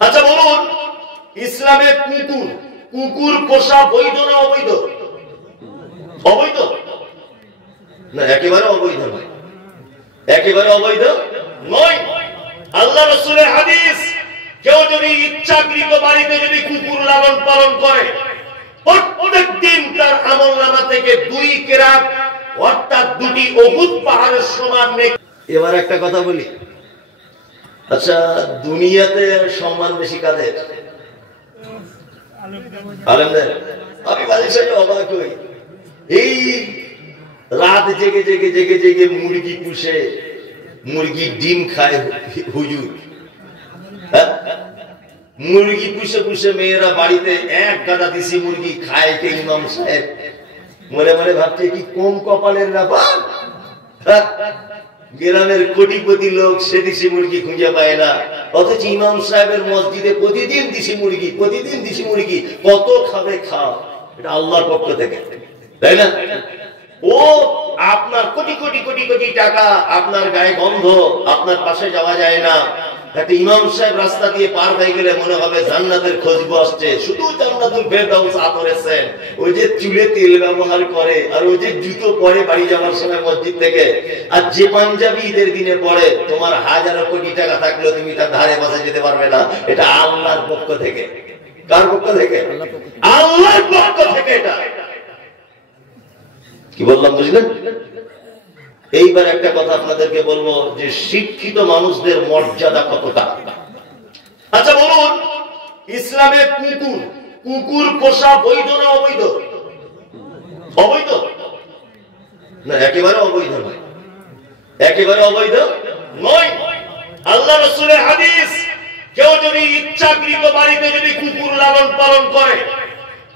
আচ্ছা বলুন, ইসলামে কুকুর কুকুর পোষা বৈধ না অবৈধ? অবৈধ না, একেবারে অবৈধ নয়, একেবারে অবৈধ নয়। আল্লাহ রাসূলের হাদিস, কেউ যদি ইচ্ছাকৃত বাড়িতে যদি কুকুর লালন পালন করে, প্রত্যেক দিন তার আমলনামা থেকে 2 কেরাত অর্থাৎ 2টি উহুদ পাহাড়ের সমান নেকি। এবার একটা কথা বলি, আচ্ছা দুনিয়াতে সম্মান বেশি কাদের? আলেমদের। আমি মাঝে সাথে অবাক হই, এই রাত জেগে জেগে জেগে জেগে মুরগি পুষে, মুরগি ডিম খায় হুজুর, মুরগি পুষে পুষে মেয়েরা বাড়িতে 1 গাদা দেশি মুরগি খায় কে ইমাম সাহেব। মনে মনে ভাবছে কি কম কপালের ব্যাপার, গ্রামের কোটিপতি লোক সে দেশি মুরগি খুঁজে পায় না, অথচ ইমাম সাহেবের মসজিদে প্রতিদিন দেশি মুরগি, প্রতিদিন দেশি মুরগি। কত খাবে খাও, এটা আল্লাহর পক্ষ থেকে, তাই না? ও আপনার কোটি কোটি কোটি কোটি টাকা, আপনার গায়ে গন্ধ, আপনার পাশে যাওয়া যায় না। একটা ইমাম সাহেব রাস্তা দিয়ে পার হয়ে গেলে মনে হবে জান্নাতের খুশবু আসছে, শুধু জান্নাতুল ফেরদাউস আতরেছেন। ওই যে চুলে তেল ব্যবহার করে, আর ওই যে জুতো পরে বাড়ি যাওয়ার সময় মসজিদ থেকে, আর যে পাঞ্জাবি ঈদের দিনে পরে, তোমার হাজারো কোটি টাকা থাকলেও তুমি তার ধারে বসে যেতে পারবে না। এটা আল্লাহর পক্ষ থেকে। কার পক্ষ থেকে? আল্লাহর পক্ষ থেকে। এটা কি বললাম বুঝলেন? এইবার একটা কথা আপনাদেরকে বলবো যে শিক্ষিত মানুষদের মর্যাদা কতটা। আচ্ছা বলুন, ইসলামে কুকুর কুকুর পোষা বৈধ না অবৈধ? অবৈধ না, একেবারে অবৈধ নয়, একেবারে অবৈধ নয়। আল্লাহ রাসূলের হাদিস, কেউ যদি ইচ্ছাকৃত বাড়িতে যদি কুকুর লালন পালন করে,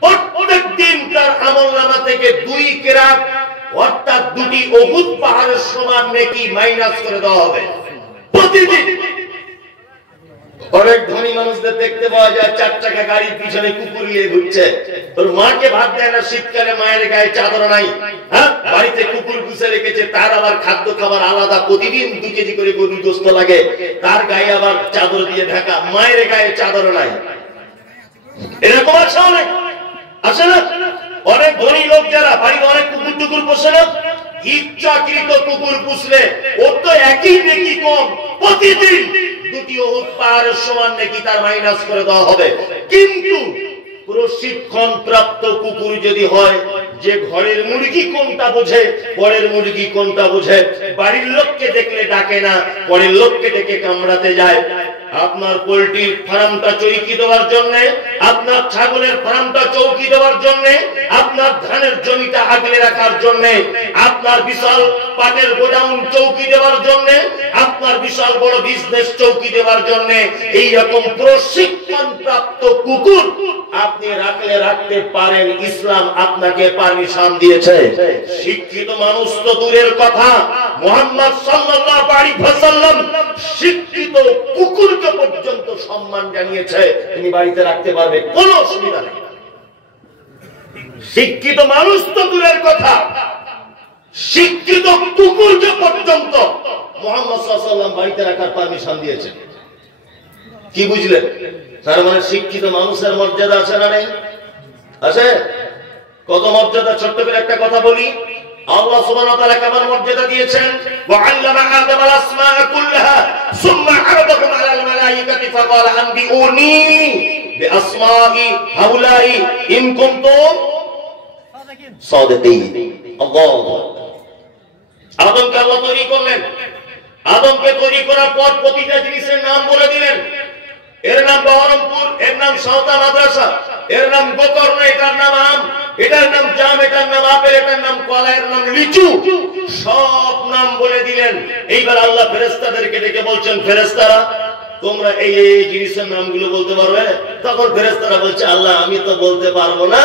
প্রত্যেক দিন তার আমলনামা থেকে 2 কেরাত অর্থাৎ 2টি উহুদ পাহাড়ের সমান নেকি মাইনাস করে দেওয়া হবে প্রতিদিন। অনেক ধনী মানুষদের দেখতে পাওয়া যায় 4 চাকা গাড়ির পিছনে কুকুর নিয়ে ঘুরছে, তোর মাকে ভাত দেয় না, শীতকালে মায়ের গায়ে চাদর নাই, হ্যাঁ বাড়িতে কুকুর পুষে রেখেছে, তার আবার খাদ্য খাবার আলাদা, প্রতিদিন 2 কেজি করে গরুর গোশত লাগে, তার গায়ে আবার চাদর দিয়ে ঢাকা, মায়ের গায়ে চাদর নাই। এরকম আছে অনেক, আছে না? অনেক ধনী লোক যারা বাড়িতে অনেক কুকুর টুকুর পোষে না, ইচ্ছাকৃত কুকুর পুষলে ওর তো একই নেকি কম, প্রতিদিন 2টি উহুদ পাহাড়ের সমান নেকি তার মাইনাস করে দেওয়া হবে। কিন্তু প্রশিক্ষণ প্রাপ্ত কুকুর যদি হয়, যে ঘরের মুরগি কোনটা বোঝে, পরের মুরগি কোনটা বোঝে, বাড়ির লোককে দেখলে ডাকে না, পরের লোককে ডেকে কামড়াতে যায়। আপনার পোল্ট্রির ফার্মটা চৌকি দেওয়ার জন্য, আপনার ছাগলের ফার্মটা চৌকি দেওয়ার জন্য, আপনার ধানের জমিটা আগলে রাখার জন্য, আপনার বিশাল পাটের গোডাউন চৌকি দেওয়ার জন্য, আপনার বিশাল বড় বিজনেস চৌকি দেওয়ার জন্য এই রকম প্রশিক্ষণ প্রাপ্ত কুকুর আপনি রাখলে রাখতে পারেন, ইসলাম আপনাকে পারমিশন দিয়েছে। শিক্ষিত মানুষ তো দূরের কথা, মুহাম্মদ সাল্লাল্লাহু আলাইহি ওয়াসাল্লাম শিক্ষিত কুকুরকে পর্যন্ত সম্মান জানিয়েছে, তুমি বাড়িতে রাখতে পারবে, কোনো অসুবিধা নেই। শিক্ষিত মানুষ তো দূরের কথা, শিক্ষিত কুকুরকে পর্যন্ত মুহাম্মদ সাল্লাল্লাহু আলাইহি ওয়াসাল্লাম বাড়িতে রাখার পারমিশন দিয়েছেন। কি বুঝলেন? তার মানে শিক্ষিত মানুষের মর্যাদা আছে না নেই? আছে। কত মর্যাদা, ছোট্ট করে একটা কথা বলি। আল্লাহ সুবহানাহু ওয়া তাআলা কেমন মর্যাদা দিয়েছেন? ওয়া আল্লামা আদম আল আসমাআ কুল্লাহা সুম্মা আরাদাহুম আলাল মালাইকাতি ফাকালা আনবিউনি বিআসমাই হাউলাই ইন কুনতুম সাদিকিন। আল্লাহ, আদমকে আল্লাহ তৈরি করলেন, আদমকে তৈরি করার পর প্রতিটা জিনিসের নাম বলে দিলেন। এর নাম বহরমপুর, এর নাম সাঁওতা মাদ্রাসা, এর নাম গোকর্ণ, এটার নাম আম, এটার নাম জাম, এটার নাম আপেল, এটার নাম কলা, এর নাম লিচু, সব নাম বলে দিলেন। এইবার আল্লাহ ফেরেশতাদেরকে ডেকে বলছেন, ফেরেশতারা তোমরা এই এই জিনিসের নামগুলো বলতে পারবে? তখন ফেরেশতারা বলছে, আল্লাহ আমি তো বলতে পারবো না,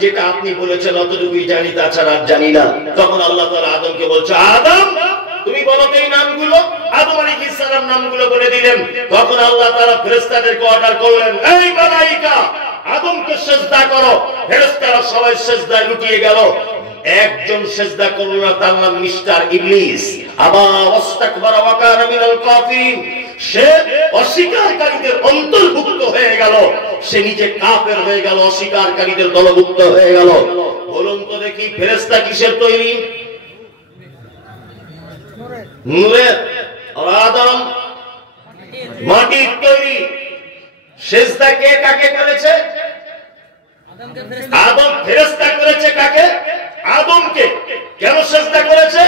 যেটা আপনি বলেছেন অতটুকুই জানি, তাছাড়া আর জানি না। তখন আল্লাহ তাআলা আদমকে বলছে, আদম তুমি বলো এই নামগুলো। আদম আলাইহিস সালাম নামগুলো বলে দিলেন। তখন আল্লাহ তাআলা ফেরেশতাদেরকে অর্ডার করলেন, এই মালায়েকা আদমকে সিজদা করো। ফেরেশতারা সবাই সিজদায় লুটিয়ে গেল। একজন সিজদা করল না, তার নাম মিস্টার ইবলিস। আবা ওয়াস্তাকবারা ওয়া কানা মিনাল কাফিরিন, সে অস্বীকারীদের অন্তর্ভুক্ত সে নিজে কাফের হয়ে গেল, অস্বীকারীদের দলভুক্ত হয়ে গেল। বলুন তো দেখি ফেরেশতা কিসের তৈরি? নূরের। আর আদম মাটির তৈরি। সিজদা কে কাকে করেছে? আদম। ফেরেশতা করেছে কাকে? আদমকে। কেন সিজদা করেছে?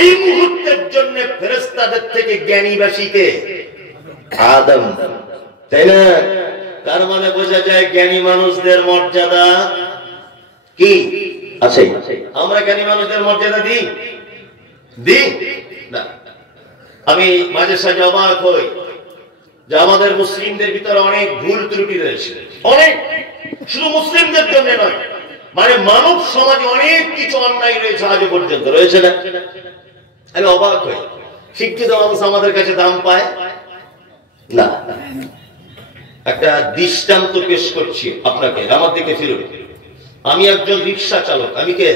এই মুহূর্তের জন্য ফেরেশতাদের থেকে জ্ঞানী বেশি কে? আদম, তাই না? তার মানে বোঝা যায় জ্ঞানী মানুষদের মর্যাদা কি আছে। আমরা জ্ঞানী মানুষদের মর্যাদা দিই না। আমি মাঝে সাঝে অবাক হই যে আমাদের মুসলিমদের ভিতরে অনেক ভুল ত্রুটি রয়েছে, অনেক, শুধু মুসলিমদের জন্য নয়, মানে মানব সমাজে অনেক কিছু অন্যায় রয়েছে, আজও পর্যন্ত রয়েছে না। আমি অবাক হই, শিক্ষিত মানুষ আমাদের কাছে দাম পায় না। একটা দৃষ্টান্ত পেশ করছি আপনাকে, আমার দিকে ফিরুন। আমি একজন রিক্সা চালক। আমি কে?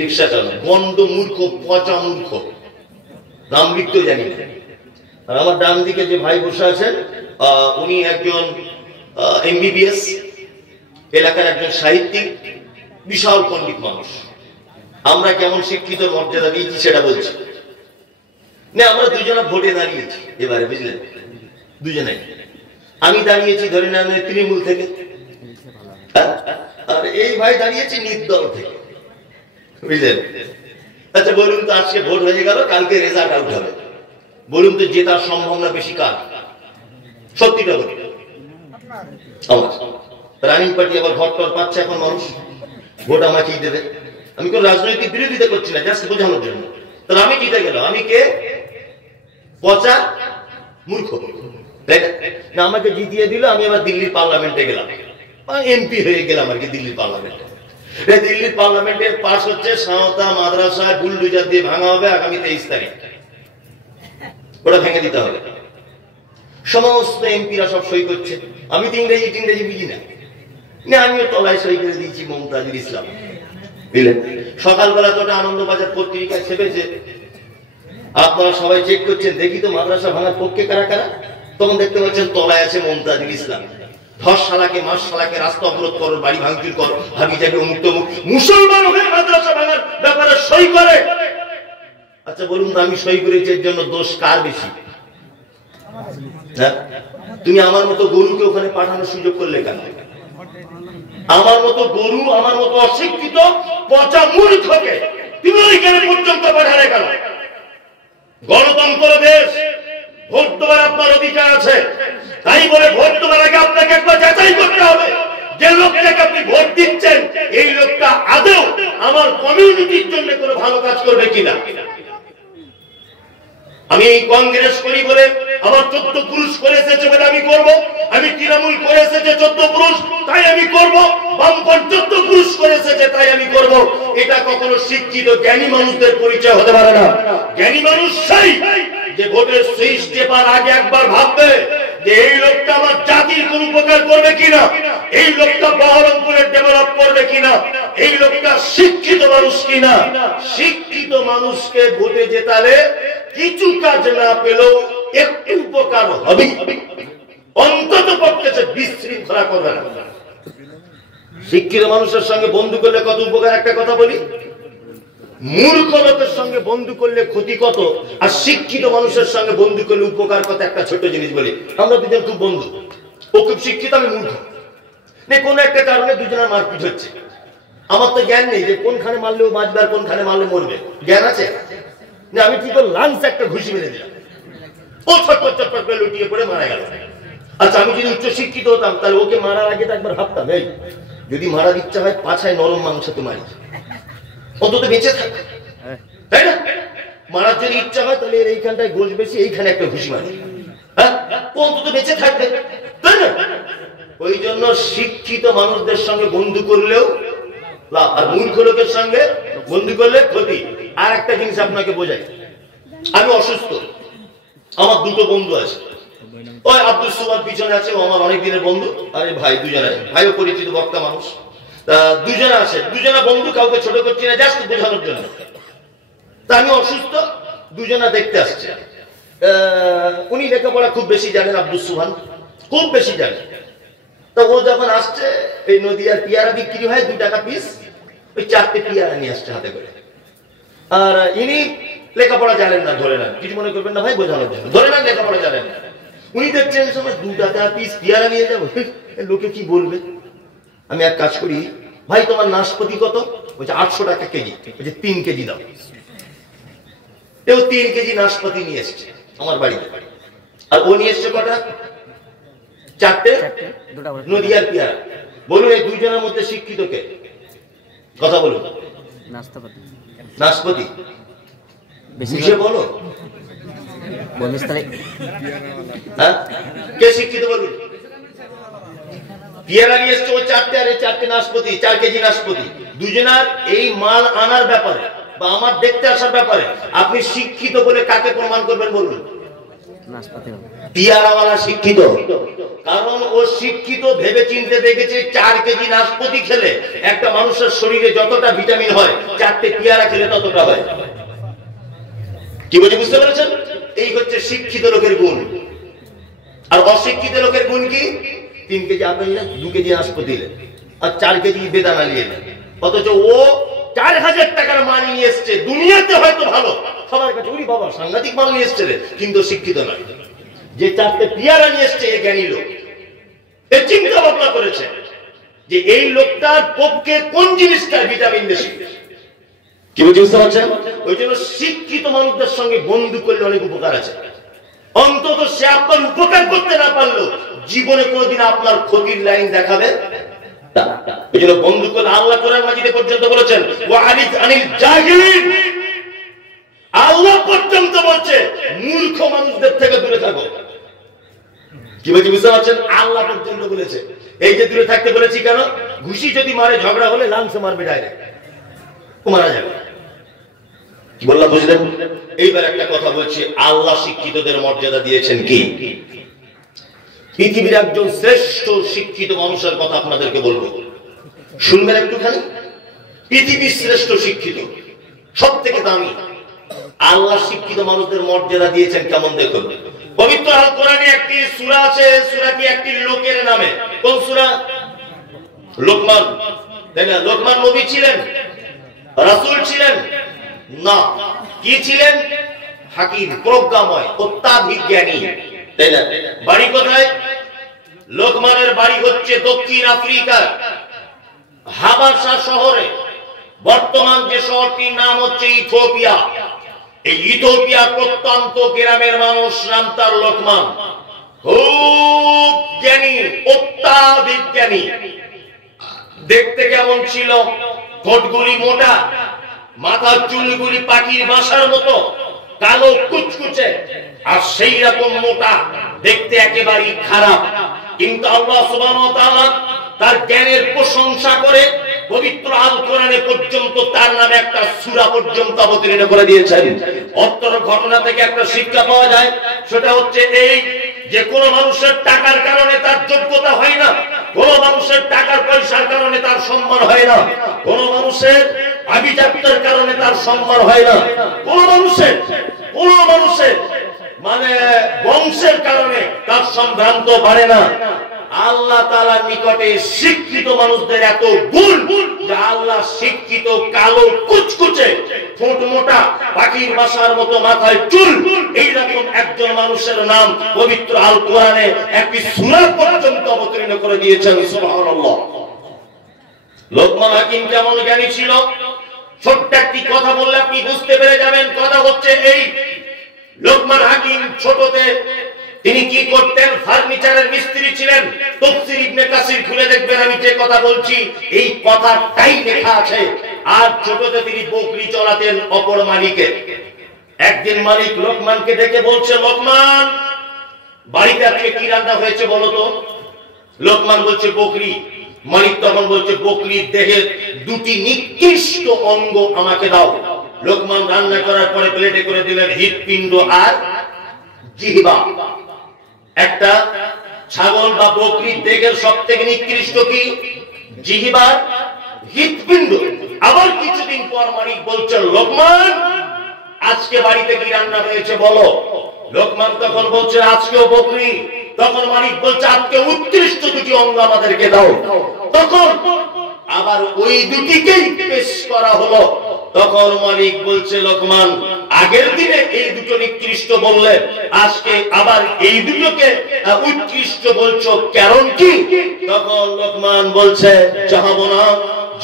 রিক্সা চালক। গন্ড মূর্খ, পচা মূর্খ, নাম লিখতে জানি না। আর আমার ডান দিকে যে ভাই বসে আছেন উনি একজন এমবিবিএস, এলাকার একজন সাহিত্যিক, বিশাল পণ্ডিত মানুষ। আমরা কেমন শিক্ষিত মর্যাদা দিয়েছি সেটা বলছি না। আমরা দুজনে ভোটে দাঁড়িয়েছি এবারে, বুঝলেন? দুজনে। আমি দাঁড়িয়েছি ধরে নেন তৃণমূল থেকে, আর এই ভাই দাঁড়িয়েছি নির্দল থেকে, বুঝলেন? আচ্ছা বলুন তো, আজকে ভোট হয়ে গেল, কালকে রেজাল্ট আউট হবে। বলুন তো জেতার সম্ভাবনা বেশি কার? সত্যিটা বলি আমার। রানিং পার্টি আবার ভোট পাচ্ছে এখন মানুষ, ভোট আমাকেই দেবে। আমি কোন রাজনৈতিক বিরোধিতা করছি না, জাস্ট বোঝানোর জন্য। তাহলে আমি জিতে গেল, আমি কে? পচা মূর্খ, তাই না? আমাকে জিতিয়ে দিল, আমি আবার দিল্লির পার্লামেন্টে গেলাম, এমপি হয়ে গেলাম আর কি দিল্লির পার্লামেন্টে। দিল্লির পার্লামেন্টে পাস হচ্ছে, সাঁওতা মাদ্রাসা বুলডোজার দিয়ে ভাঙা হবে আগামী 23 তারিখ। ওটা ভেঙে দিতে হবে। সমস্ত এমপিরা সব সই করছে। আমি তো ইংরেজি বুঝি না, আমিও তলায় সই করে দিয়েছি মমতাজুল ইসলাম, বুঝলেন? সকালবেলা তো আনন্দবাজার পত্রিকায় ছেপেছে, আপনারা সবাই চেক করছেন, দেখি তো মাদ্রাসা ভাঙার পক্ষে কারা কারা। তখন দেখতে পাচ্ছেন তলায় আছে মমতাজুল ইসলাম। 10 সালাকে মাস সালাকে রাস্তা অবরোধ করো, বাড়ি ভাঙচুর করো, ভাবি যাবে অমুক তমুক, মুসলমান হয়ে মাদ্রাসা ভাঙার ব্যাপারে সই করে। আচ্ছা বলুন তো, আমি সই করেছি, এর জন্য দোষ কার বেশি? তুমি আমার মতো গরুকে ওখানে পাঠানোর সুযোগ করলে কেন? আমার মতো গরু, আমার মতো অশিক্ষিত পচা মূর্খকে তুমি ওইখানে পর্যন্ত পাঠালে কেন? গণতন্ত্র দেশ, ভোট দেওয়ার আপনার অধিকার আছে। তাই বলে ভোট দেওয়ার আগে আপনাকে একবার যাচাই করতে হবে যে লোকটাকে আপনি ভোট দিচ্ছেন, এই লোকটা আদৌ আমার কমিউনিটির জন্য কোনো ভালো কাজ করবে কিনা। আমি এই কংগ্রেস করি বলে আমার 14 পুরুষ করে এসেছে বলে আমি করব, আমি তৃণমূল করে এসেছে 14 পুরুষ তাই আমি করব, বামপন্থী 14 পুরুষ করে এসেছে তাই আমি করব। এটা কখনো শিক্ষিত জ্ঞানী মানুষদের পরিচয় হতে পারে না। জ্ঞানী মানুষ সেই যে ভোটের সুইচ টেপার আগে একবার ভাববে যে এই লোকটা আমার জাতির কোন উপকার করবে কিনা, এই লোকটা বহরমপুরের ডেভেলপ করবে কিনা, এই লোকটা শিক্ষিত মানুষ কিনা। শিক্ষিত মানুষকে ভোটে জেতালে কিছু কাজ না পেলেও একটু উপকার হবে, অন্তত পক্ষে বিশৃঙ্খলা করবে না। শিক্ষিত মানুষের সঙ্গে বন্ধু করলে কত উপকার, একটা কথা বলি, মূর্খ লোকের সঙ্গে বন্ধু করলে ক্ষতি কত, আর শিক্ষিত মানুষের সঙ্গে বন্ধু করলে উপকার কত, একটা ছোট জিনিস বলি। আমরা দুজন খুব বন্ধু, ও খুব শিক্ষিত, আমি মূর্খ, কোন একটা কারণে দুজনের মারপিট হচ্ছে। আমার তো জ্ঞান নেই যে কোনখানে মারলেও বাঁচবে আর কোনখানে মারলে মরবে, জ্ঞান আছে না? আমি কি করলাম, লাঞ্চ একটা ঘুষি মেরে দিলাম, ও ছটপট ছটপট করে লুটিয়ে পড়ে মারা গেল। আচ্ছা আমি যদি উচ্চ শিক্ষিত হতাম তাহলে ওকে মারার আগে তো একবার ভাবতাম, এই যদি মারার ইচ্ছা হয় পাছায় নরম মাংস তো মারি, অন্তত বেঁচে থাকবে, তাই না? মারার যদি ইচ্ছা হয় তাহলে এইখানটায় গোশ বেশি, এইখানে একটা ঘুষি মারি, হ্যাঁ, অন্তত বেঁচে থাকবে, তাই না? ওই জন্য শিক্ষিত মানুষদের সঙ্গে বন্ধু করলেও লাভ, আর মূর্খ লোকের সঙ্গে বন্ধু করলে ক্ষতি। আর একটা জিনিস আপনাকে বোঝাই, আমি অসুস্থ, আমার দুটো বন্ধু আছে, ওই আব্দুল সুবহান পিছনে আছে, ও আমার অনেক দিনের বন্ধু, আরে ভাই দুজনে, ভাইও পরিচিত বক্তা মানুষ, দুজনে আছে, দুজনা বন্ধু, কাউকে ছোট করছি না, জাস্ট বোঝানোর জন্য। তা আমি অসুস্থ, দুজনা দেখতে আসছে। উনি লেখাপড়া খুব বেশি জানেন, আব্দুল সুবহান খুব বেশি জানেন, তো ও যখন আসছে, এই নদীয়ার পেয়ারা বিক্রি হয় 2 টাকা পিস, ওই 4টে পেয়ারা নিয়ে আসছে হাতে করে। আর ইনি লেখাপড়া জানেন না, ধরে নেন, কিছু মনে করবেন না ভাই, বোঝানোর জন্য ধরে নেন লেখাপড়া জানেন না। উনি দেখছেন সময় 2 টাকা পিস পেয়ারা নিয়ে যাবো, লোকে কি বলবে। আমি এক কাজ করি, ভাই তোমার নাশপাতি কত? বলছে 800 টাকা কেজি। বলছে 3 কেজি দাও। এও 3 কেজি নাশপাতি নিয়ে এসছে আমার বাড়িতে। আর ও নিয়ে এসছে কটা? 4টে নদীয়ার পেয়ারা। বলুন এই দুইজনের মধ্যে শিক্ষিত কে? কথা বলুন। নাশপাতি বুঝে বলো। হ্যাঁ, কে শিক্ষিত বলুন? পেয়ারা নিয়ে এসছে ও 4টে, আর 4টে নাশপাতি, 4 কেজি নাশপাতি। দুজনার এই মাল আনার ব্যাপারে বা আমার দেখতে আসার ব্যাপারে আপনি শিক্ষিত বলে কাকে প্রমাণ করবেন বলুন? পেয়ারাওয়ালা শিক্ষিত। কারণ ও শিক্ষিত, ভেবে চিন্তে দেখেছে 4 কেজি নাশপাতি খেলে একটা মানুষের শরীরে যতটা ভিটামিন হয় 4টে পেয়ারা খেলে ততটা হয়। কি বলছি বুঝতে পেরেছেন? এই হচ্ছে শিক্ষিত লোকের গুণ। আর অশিক্ষিত লোকের গুণ কি? 3 কেজি আপেল নেন, 2 কেজি নাশপাতি নেন, আর 4 কেজি বেদানা নিয়ে নেন। অথচ ও 4000 টাকার মাল নিয়ে এসছে। দুনিয়াতে হয়তো ভালো, সবার কাছে উনি বাবা সাংঘাতিক মাল নিয়ে এসছে, কিন্তু শিক্ষিত নয়। যে 4টে পেয়ারা নিয়ে এসছে এ জ্ঞানী লোক। এ চিন্তা ভাবনা করেছে যে এই লোকটার পক্ষে কোন জিনিসটার ভিটামিন বেশি। কি বুঝতে পারছেন? ওই জন্য শিক্ষিত মানুষদের সঙ্গে বন্ধু করলে অনেক উপকার আছে। অন্তত সে আপনার উপকার করতে না পারলো জীবনে কোনোদিন আপনার ক্ষতির লাইন দেখাবে। এই জন্য বন্ধু করলে আল্লাহ কোরআন মাজিদে পর্যন্ত বলেছেন ওয়ারিদ আনিল জাহিলিন। আল্লাহ পর্যন্ত বলছে মূর্খ মানুষদের থেকে দূরে থাকো। কি বলছি বুঝতে পারছেন? আল্লাহ পর্যন্ত বলেছে। এই যে দূরে থাকতে বলেছি কেন? ঘুষি যদি মারে, ঝগড়া হলে লাংসে মারবে, ডাইরেক্ট মারা যাবে। কি বললাম বুঝলেন? এইবার একটা কথা বলছি, আল্লাহ শিক্ষিতদের মর্যাদা দিয়েছেন কি? পৃথিবীর একজন শ্রেষ্ঠ শিক্ষিত মানুষের কথা আপনাদেরকে বলবো, শুনবেন একটুখানি। পৃথিবীর শ্রেষ্ঠ শিক্ষিত, সব থেকে দামি আল্লাহ শিক্ষিত মানুষদের মর্যাদা দিয়েছেন কেমন দেখুন। পবিত্র আল কোরআনে একটি সূরা আছে, সূরাটি একটি লোকের নামে। কোন সূরা? লোকমান। তাই না? লোকমান নবী ছিলেন? রাসূল ছিলেন না। কি ছিলেন? হাকিম, প্রজ্ঞাময়, অত্যাধিক জ্ঞানী। তাই না? বাড়ি কোথায়? লোকমানের বাড়ি হচ্ছে দক্ষিণ আফ্রিকার হাবাসা শহরে। বর্তমান যে শহরটির নাম হচ্ছে ইথিওপিয়া। এই ইথিওপিয়া প্রত্যন্ত গ্রামের মানুষ, নাম তার লোকমান। খুব জ্ঞানী, অত্যাধিক জ্ঞানী। দেখতে কেমন ছিল? ঠোঁটগুলি মোটা, মাথার চুলগুলি পাখির বাসার মতো কালো কুচকুচে, আর সেই রকম মোটা, দেখতে একেবারেই খারাপ। কিন্তু আল্লাহ সুবহানাহু ওয়া তাআলা তার জ্ঞানের প্রশংসা করে পবিত্র আল কোরআনে পর্যন্ত তার নামে একটা সূরা পর্যন্ত অবতীর্ণ করে দিয়েছেন। অত্তর ঘটনা থেকে একটা শিক্ষা পাওয়া যায়, সেটা হচ্ছে এই যে কোনো মানুষের টাকার কারণে তার যোগ্যতা হয় না, কোন মানুষের টাকার পয়সার কারণে তার সম্মান হয় না, কোন মানুষের আভিজাত্যের কারণে তার সম্মান হয় না, কোন মানুষের মানে বংশের কারণে তার সম্ভ্রান্ত বাড়ে না। আল্লাহ তাআলার নিকটে শিক্ষিত মানুষদের এত গুণ যে আল্লাহ শিক্ষিত, কালো কুচকুচে, ঠোঁট মোটা, পাখির বাসার মতো মাথায় চুল, এইরকম একজন মানুষের নাম পবিত্র আল কোরআনে একটি সূরা পর্যন্ত অবতীর্ণ করে দিয়েছেন। সুবহানাল্লাহ। লোকমান হাকিম কেমন জ্ঞানী ছিল? ছোট্ট একটি কথা বললে আপনি বুঝতে পেরে যাবেন। কথা হচ্ছে এই, লোকমান হাকিম ছোটতে তিনি কি করতেন? ফার্নিচারের মিস্ত্রি ছিলেন। তাফসীর ইবনে কাসির খুলে দেখবেন, আমি যে কথা বলছি এই কথাটাই লেখা আছে। আর ছোটতে তিনি বকরি চড়াতেন অপর মালিকে। একদিন মালিক লোকমানকে ডেকে বলছে, লোকমান, বাড়িতে আজকে কি রান্না হয়েছে বলো তো? লোকমান বলছে বকরি। মালিক তখন বলছে, বকরির দেহের 2টি নিকৃষ্ট অঙ্গ আমাকে দাও। লোকমান রান্না করার পরে প্লেটে করে দিলেন হৃৎপিণ্ড আর জিহ্বা। একটা ছাগল বা বকরির দেহের সবথেকে নিকৃষ্ট কি? জিহ্বা, হৃৎপিণ্ড। আবার কিছুদিন পর মালিক বলছে, লোকমান, আজকে বাড়িতে কি রান্না হয়েছে বলো? লোকমান তখন বলছে, আজকেও বকরি। তখন মালিক বলছে আজকে উৎকৃষ্ট দুটি অঙ্গ আমাদেরকে দাও। তখন আবার ওই দুটিকেই পেশ করা হলো। তখন মালিক বলছে লোকমান, আগের দিনে এই দুটো নিকৃষ্ট বললে, আজকে আবার এই দুটোকে উৎকৃষ্ট বলছো, কারণ কি? তখন লোকমান বলছে, চাহাবো না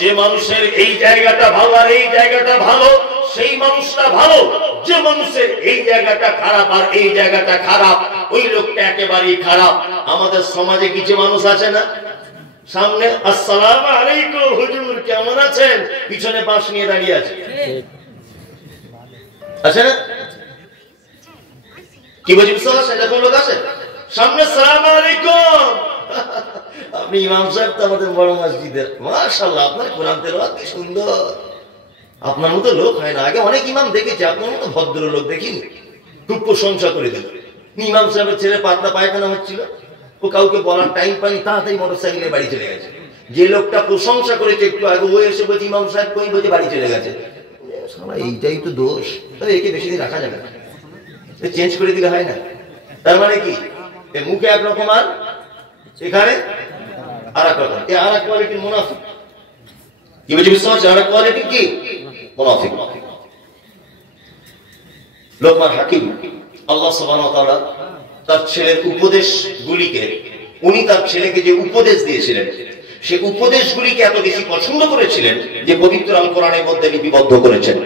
যে মানুষের এই জায়গাটা ভালো আর এই জায়গাটা ভালো, সেই মানুষটা ভালো। যে মানুষের এই জায়গাটা খারাপ আর এই জায়গাটা খারাপ, ওই লোকটা একেবারেই খারাপ। আমাদের সমাজে কিছু মানুষ আছে না, সামনে আসসালামু আলাইকুম হুজুর কেমন আছেন, পিছনে বাঁশ নিয়ে দাঁড়িয়ে আছে, আছে না? কি বলছি বুঝতে পারছেন? এরকম লোক আছে সামনে, আসসালামু আলাইকুম। আপনি ইমাম সাহেব তো আমাদের বড় মসজিদের, মাশাআল্লাহ আপনার কোরআন তেলাওয়াত কি সুন্দর। আপনার মতো লোক হয় না, আগে অনেক ইমাম দেখেছি, আপনার মতো ভদ্র লোক দেখিনি। খুব প্রশংসা করে দিল। ইমাম সাহেবের ছেলে পাতলা পায়খানা হচ্ছিল, ও কাউকে বলার টাইম পায়নি, তাড়াতাড়ি মোটরসাইকেলে বাড়ি চলে গেছে। যে লোকটা প্রশংসা করেছে একটু আগে, ও এসে বলছে ইমাম সাহেব কই, বলছে বাড়ি চলে গেছে। এইটাই তো দোষ, একে বেশি দিন রাখা যাবে না, চেঞ্জ করে দিলে হয় না। তার মানে কি, মুখে একরকম আর এখানে আর এক রকম, এ আর এক কোয়ালিটির মুনাফিক। কি বলছি বুঝতে পারছি? আর এক কোয়ালিটি কি? মুনাফিক। লোকমান হাকিম আল্লাহ সুবহানাহু ওয়া তাআলা তার ছেলের উপদেশগুলিকে, উনি তার ছেলেকে যে উপদেশ দিয়েছিলেন, সে উপদেশগুলিকে এত বেশি পছন্দ করেছিলেন যে পবিত্র আল কোরআনের মধ্যে লিপিবদ্ধ করেছেন।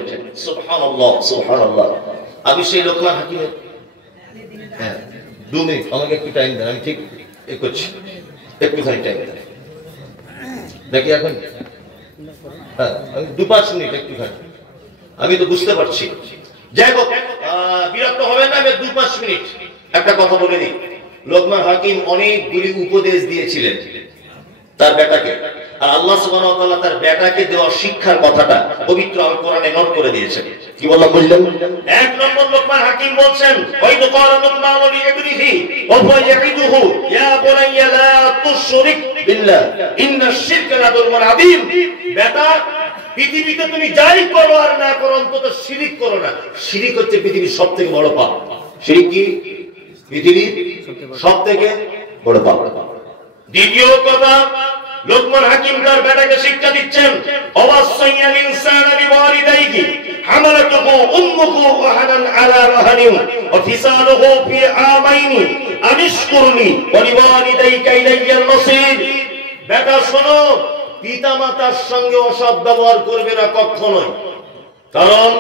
সুবহানাল্লাহ, সুবহানাল্লাহ। আমি সেই লোকমান হাকিমের, হ্যাঁ 2 মিনিট আমাকে একটু টাইম দেন, আমি ঠিক এ করছি, একটুখানি টাইম দেন নাকি এখন? হ্যাঁ আমি 2-5 মিনিট একটুখানি, আমি তো বুঝতে পারছি। যাই হোক, বিরক্ত হবেন না, আমি 2-5 মিনিট একটা কথা বলে দিই। লোকমান হাকিম অনেকগুলি উপদেশ দিয়েছিলেন তার বেটাকে, আর আল্লাহ সুবহানাহু ওয়া তাআলা তার বেটাকে দেওয়া শিক্ষার কথাটা পবিত্র আল কোরআনে নোট করে দিয়েছেন। কি বললাম বুঝলেন? 1 নম্বর লোকমান হাকিম বলছেন, ওয়াইদ ক্বালা লুকমান লিইবনিহি ওয়া হুয়া ইয়াইদুহু ইয়া বুনাইয়া লা তুশরিক বিল্লাহ ইন্নাশ শিরকা লাযুলমুন আযীম। বেটা, পৃথিবীতে তুমি যাই করো আর না করো, অন্তত শিরিক করো না। শিরিক হচ্ছে পৃথিবীর সবথেকে বড় পাপ। শিরিক কি? পৃথিবীর সবথেকে বড় পাপ। দ্বিতীয় কথা, লোকমান হাকিম তার বেটাকে শিক্ষা দিচ্ছেন, অওয়াসাইয়াল ইনসানা বিওয়ালিদাইহি হামালাতুহু উম্মুহু ওয়াহানান আলা রাহানিন ওয়া ফিসালুহু ফি আমাইনি আনিশকুরনি ওয়া লিওয়ালিদাইকা ইলাইয়াল মাসির। বেটা শোনো, পিতামাতার সঙ্গে অসৎ ব্যবহার করবে না কখনোই, কারণ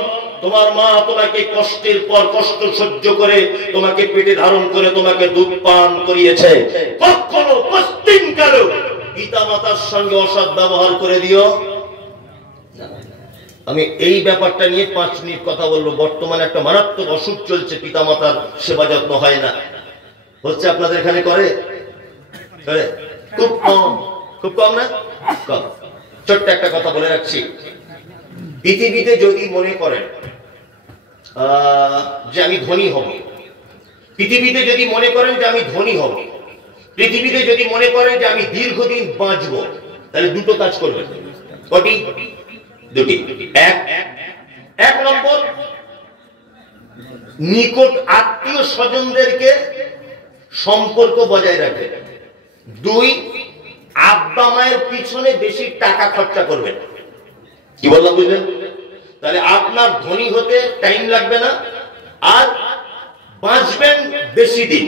তোমার মা তোমাকে কষ্টের পর কষ্ট সহ্য করে তোমাকে পেটে ধারণ করে তোমাকে দুধ পান করিয়েছে। কখনো কষ্টিনকালে পিতামাতার সঙ্গে অসৎ ব্যবহার করে দিও। আমি এই ব্যাপারটা নিয়ে 5 মিনিট কথা বলবো। বর্তমানে একটা মারাত্মক অসুখ চলছে, পিতামাতার সেবা যত্ন হয় না। হচ্ছে আপনাদের এখানে করে? খুব কম, খুব কম না? কম। ছোট্ট একটা কথা বলে রাখছি, পৃথিবীতে যদি মনে করেন যে আমি ধনী হব, পৃথিবীতে যদি মনে করেন যে আমি ধনী হব, পৃথিবীতে যদি মনে করেন যে আমি দীর্ঘদিন বাঁচবো, তাহলে দুটো কাজ করবেন। কটি? দুটি। এক নম্বর, নিকট আত্মীয় স্বজনদেরকে সম্পর্ক বজায় রাখবে। 2, আব্বা মায়ের পিছনে বেশি টাকা খরচা করবেন। কি বললাম বুঝলেন? তাহলে আপনার ধনী হতে টাইম লাগবে না, আর বাঁচবেন বেশি দিন।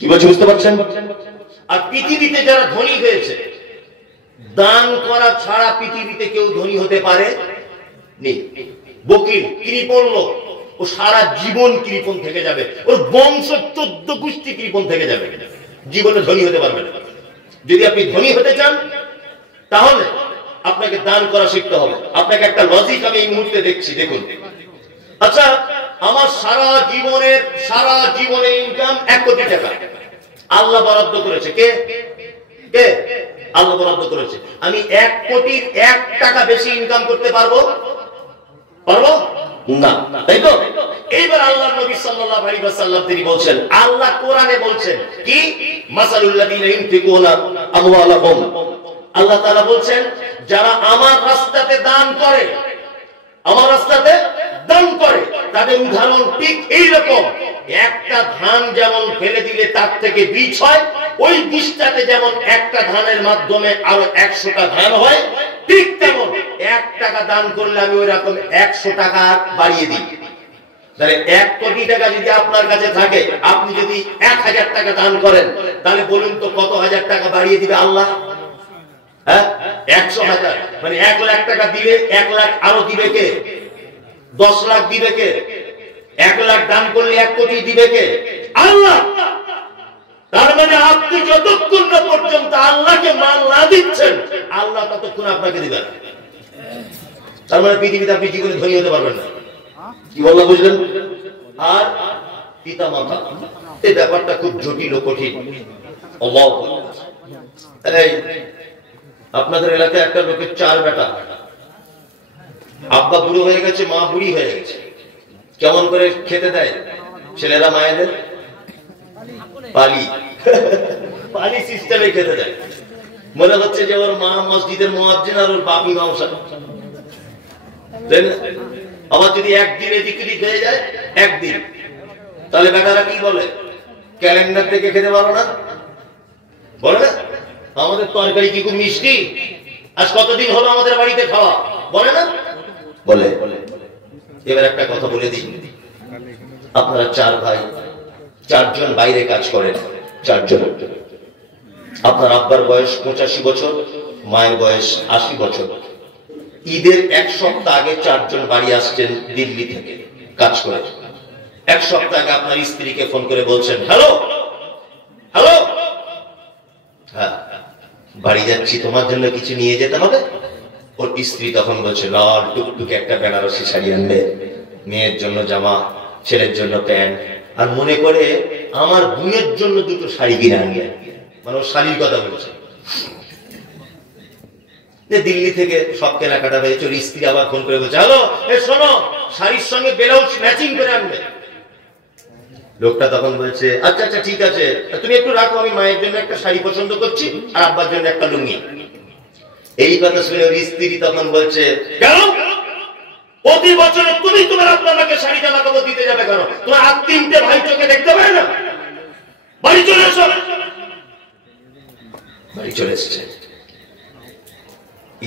কি বলছি বুঝতে পারছেন? আর পৃথিবীতে যারা ধনী হয়েছে, দান করা ছাড়া পৃথিবীতে কেউ ধনী হতে পারে নি। বকিল কৃপণ লোক, ও সারা জীবন কৃপণ থেকে যাবে, ওর বংশ 14 গোষ্ঠী কৃপণ থেকে যাবে, জীবনে ধনী হতে পারবে না। যদি আপনি ধনী হতে চান, তাহলে আপনাকে দান করা শিখতে হবে। আপনাকে একটা লজিক আমি এই মুহূর্তে দেখছি, দেখুন। আচ্ছা, আমার সারা জীবনের ইনকাম 1 কোটি টাকা আল্লাহ বরাদ্দ করেছে। কে? আল্লাহ বরাদ্দ করেছে। আমি 1 কোটির 1 টাকা বেশি ইনকাম করতে পারবো না, তাই তো? এইবার আল্লাহর নবী সাল্লাল্লাহু আলাইহি ওয়াসাল্লাম তিনি বলছেন, আল্লাহ কোরআনে বলছেন কি, মাসালুল লাযিনা ইউনফিকুনা আমওয়ালাহুম, আল্লাহ তাআলা বলছেন যারা আমার রাস্তাতে দান করে, আমার রাস্তাতে দান করে, তাদের উদাহরণ ঠিক এই রকম একটা ধান যেমন ফেলে দিলে তার থেকে বীজ হয়, ওই বীজটাতে যেমন একটা ধানের মাধ্যমে আরো 100টা ধান হয়, ঠিক তেমন 1 টাকা দান করলে আমি ওই রকম 100 টাকা বাড়িয়ে দিই। তাহলে 1 কোটি টাকা যদি আপনার কাছে থাকে, আপনি যদি 1000 টাকা দান করেন, তাহলে বলুন তো কত হাজার টাকা বাড়িয়ে দিবে আল্লাহ? হ্যাঁ, 100,000, মানে 1 লাখ টাকা দিলে 1 লাখ আরো দিবে কে? 10 লাখ দিবে কে? 1 লাখ দান করলে 1 কোটি দিবে কে? আল্লাহ। তার মানে আপনি যতক্ষণ না পর্যন্ত আল্লাহকে মান না দিচ্ছেন, আল্লাহ ততক্ষণ আপনাকে দিবেন। তার মানে পৃথিবীতে আপনি জীবনে ধনী হতে পারবেন না। কি বললাম বুঝলেন? আর পিতা মাতা, এই ব্যাপারটা খুব জটিল ও কঠিন। আপনাদের এলাকায় একটা লোকের 4 বেটা, আব্বা বুড়ো হয়ে গেছে, মা বুড়ি হয়ে গেছে। কেমন করে খেতে দেয় ছেলেরা মায়েদের? পালি পালি সিস্টেমে খেতে দেয়। মনে হচ্ছে যে ওর মা মসজিদের মুয়াজ্জিন আর ওর বাপ ইমাম সাহেব। আবার যদি একদিন এদিক ওদিক হয়ে যায়, একদিন, তাহলে বেটারা কি বলে? ক্যালেন্ডার দেখে খেতে পারো না, বলে না আমাদের তরকারি কি খুব মিষ্টি, আজ কতদিন হলো আমাদের বাড়িতে খাওয়া, বলে না? বলে। এবার একটা কথা বলে দিই, আপনারা 4 ভাই, 4 জন বাইরে কাজ করেন, 4 জন। আপনার আব্বার বয়স 85 বছর, মায়ের বয়স 80 বছর। ঈদের 1 সপ্তাহ আগে 4 জন বাড়ি আসছেন দিল্লি থেকে কাজ করে। 1 সপ্তাহ আগে আপনার স্ত্রীকে ফোন করে বলছেন, হ্যালো হ্যালো, হ্যাঁ বাড়ি যাচ্ছি, তোমার জন্য কিছু নিয়ে যেতে হবে। ওর স্ত্রী তখন বলছে, লাল টুকটুকে একটা বেনারসি শাড়ি আনবে, মেয়ের জন্য জামা, ছেলের জন্য প্যান্ট, আর মনে করে আমার বোনের জন্য 2টো শাড়ি কিনে আনবে। মানে ও শাড়ির কথা বলছে। দিল্লি থেকে সব কেনাকাটা হয়েছে। ওর স্ত্রী আবার ফোন করে বলছে, হ্যালো শোনো, শাড়ির সঙ্গে ব্লাউজ ম্যাচিং করে আনবে। লোকটা তখন বলছে, আচ্ছা আচ্ছা ঠিক আছে, তুমি একটু রাখো, আমি মায়ের জন্য একটা শাড়ি পছন্দ করছি আর আব্বার জন্য একটা লুঙ্গি। এই কথা শুনে ওর স্ত্রী তখন বলছে, কেন প্রতি বছর তুমি তোমার আপনাকে শাড়ি জামা কাপড় দিতে যাবে কেন? তোমার আর 3টে ভাই চোখে দেখতে পায় না? বাড়ি চলে এসো। বাড়ি চলে এসছে।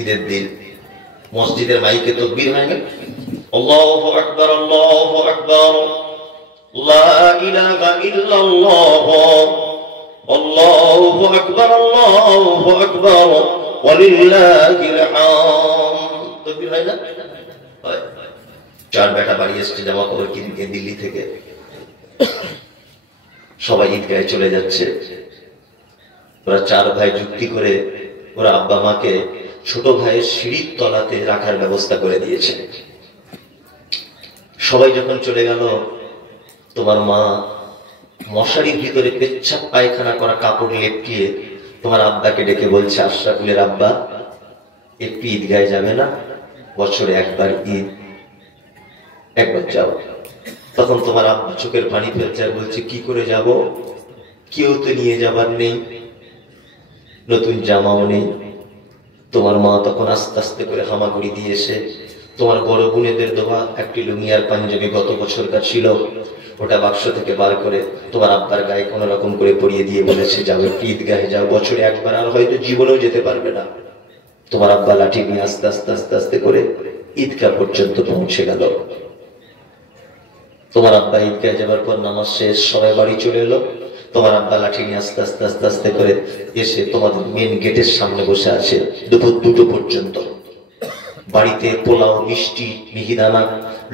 ঈদের দিন মসজিদের মাইকে তাকবীর হয় না, আল্লাহু আকবার আল্লাহু আকবার, লা ইলাহা ইল্লাল্লাহ, আল্লাহু আকবার আল্লাহু আকবার, ওয়ালিল্লাহিল হামদ। তাকবীর হয় না? 4 বেটা বাড়ি এসছে জামা কাপড় কিনতে দিল্লি থেকে। সবাই ঈদগাহে চলে যাচ্ছে। ওরা 4 ভাই যুক্তি করে ওরা আব্বা মাকে ছোট ভাইয়ের সিঁড়ির তলাতে রাখার ব্যবস্থা করে দিয়েছে। সবাই যখন চলে গেল, তোমার মা মশারির ভিতরে পেচ্ছাপ পায়খানা করা কাপড় লেপটিয়ে তোমার আব্বাকে ডেকে বলছে, আশরাফুলের আব্বা একটু ঈদগাহে যাবে না? বছরে একবার ঈদ, একবার যাও। তখন তোমার আব্বা চোখের পানি ফেলছে আর বলছে, কি করে যাব? কেউ তো নিয়ে যাবার নেই, নতুন জামাও নেই। তোমার মা তখন আস্তে আস্তে করে হামাগুড়ি দিয়ে এসে তোমার বড় বোনেদের দেওয়া একটি লুঙ্গি আর পাঞ্জাবি গত বছরকার ছিল, ওটা বাক্স থেকে বার করে তোমার আব্বার গায়ে কোন রকম করে পরিয়ে দিয়ে বলেছে, যাও একটু ঈদগাহে যাও, বছরে একবার, আর হয়তো জীবনেও যেতে পারবে না। তোমার আব্বা লাঠি নিয়ে আস্তে আস্তে আস্তে আস্তে করে ঈদগাহ পর্যন্ত পৌঁছে গেল। তোমার আব্বা ঈদগাহে যাবার পর নামাজ শেষ, সবাই বাড়ি চলে এলো। তোমার আব্বা লাঠি নিয়ে আস্তে আস্তে আস্তে আস্তে করে এসে তোমাদের মেন গেটের সামনে বসে আছে দুপুর 2টো পর্যন্ত। বাড়িতে পোলাও, মিষ্টি, মিহিদানা,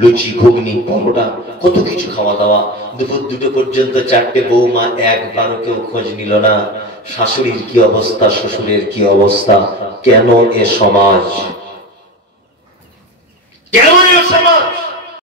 লুচি, ঘুগনি, পরোটা, কত কিছু খাওয়া দাওয়া। দুপুর 2টো পর্যন্ত 4টে বৌমা একবারও কেউ খোঁজ নিল না শাশুড়ির কি অবস্থা, শ্বশুরের কি অবস্থা। কেন এ সমাজ? কেন এ সমাজ?